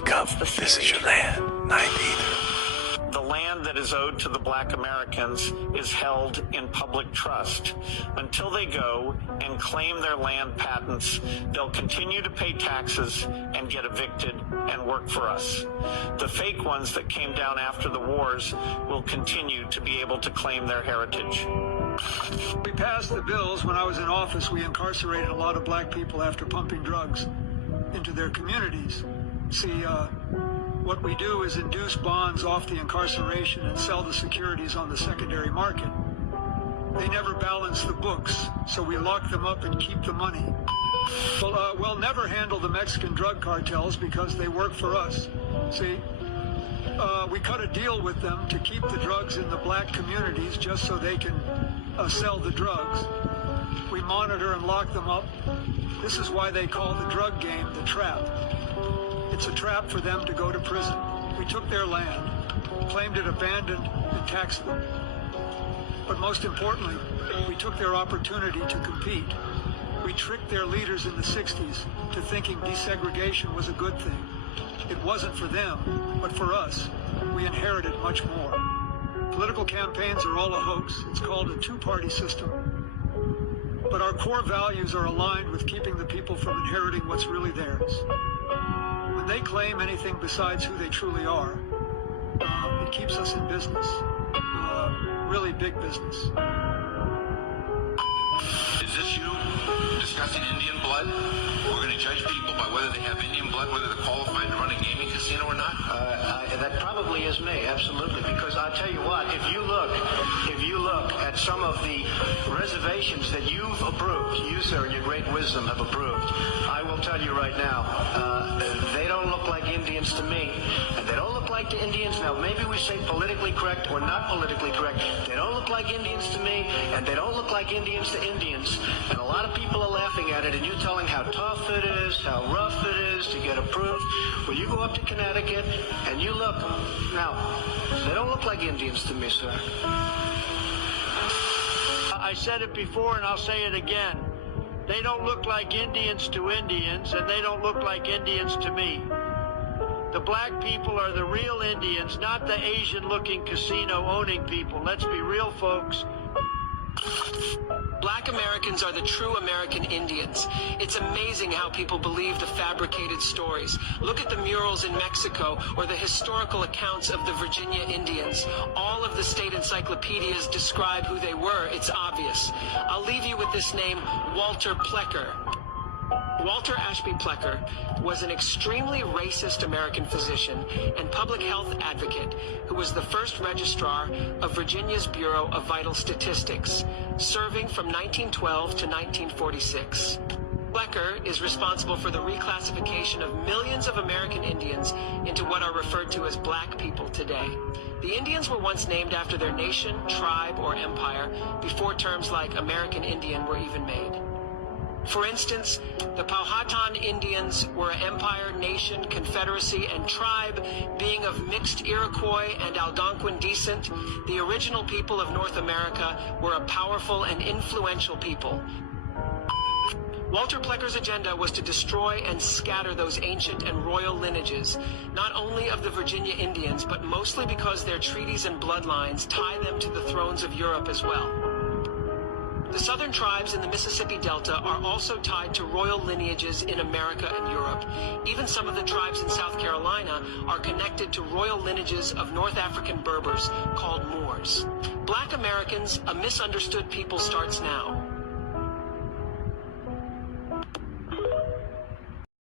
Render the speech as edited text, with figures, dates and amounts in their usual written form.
Wake up. This is your land. 9-8. The land that is owed to the black Americans is held in public trust. Until they go and claim their land patents, they'll continue to pay taxes and get evicted and work for us. The fake ones that came down after the wars will continue to be able to claim their heritage. We passed the bills. When I was in office, we incarcerated a lot of black people after pumping drugs into their communities. See, what we do is induce bonds off the incarceration and sell the securities on the secondary market. They never balance the books, so we lock them up and keep the money. Well, we'll never handle the Mexican drug cartels because they work for us. See, we cut a deal with them to keep the drugs in the black communities just so they can sell the drugs. We monitor and lock them up. This is why they call the drug game the trap. It's a trap for them to go to prison. We took their land, claimed it abandoned, and taxed them. But most importantly, we took their opportunity to compete. We tricked their leaders in the 60s to thinking desegregation was a good thing. It wasn't for them, but for us. We inherited much more. Political campaigns are all a hoax. It's called a two-party system. But our core values are aligned with keeping the people from inheriting what's really theirs. When they claim anything besides who they truly are, it keeps us in business, really big business. Is this you discussing Indian blood? We're going to judge people by whether they have Indian blood, whether they're qualified to run a gaming casino or not? That probably is me, absolutely, because I'll tell you what, if you look at some of the reservations that you've approved, you, sir, in your great wisdom have approved, I will tell you right now, they don't look like Indians to me, and they don't look like the Indians. Now, maybe we say politically correct or not politically correct. They don't look like Indians to me, and they don't look like Indians to Indians, and a lot of people are laughing at it, and you're telling how tough it is, how rough it is to get approved. Well, you go up to Connecticut, and you look. Now, they don't look like Indians to me, sir. I said it before, and I'll say it again. They don't look like Indians to Indians, and they don't look like Indians to me. The black people are the real Indians, not the Asian-looking casino-owning people. Let's be real, folks. Black Americans are the true American Indians. It's amazing how people believe the fabricated stories. Look at the murals in Mexico or the historical accounts of the Virginia Indians. All of the state encyclopedias describe who they were. It's obvious. I'll leave you with this name, Walter Plecker. Walter Ashby Plecker was an extremely racist American physician and public health advocate who was the first registrar of Virginia's Bureau of Vital Statistics, serving from 1912 to 1946. Plecker is responsible for the reclassification of millions of American Indians into what are referred to as black people today. The Indians were once named after their nation, tribe, or empire before terms like American Indian were even made. For instance, the Powhatan Indians were an empire, nation, confederacy, and tribe being of mixed Iroquois and Algonquin descent. The original people of North America were a powerful and influential people. Walter Plecker's agenda was to destroy and scatter those ancient and royal lineages, not only of the Virginia Indians, but mostly because their treaties and bloodlines tie them to the thrones of Europe as well. The southern tribes in the Mississippi Delta are also tied to royal lineages in America and Europe. Even some of the tribes in South Carolina are connected to royal lineages of North African Berbers called Moors. Black Americans, a misunderstood people, starts now.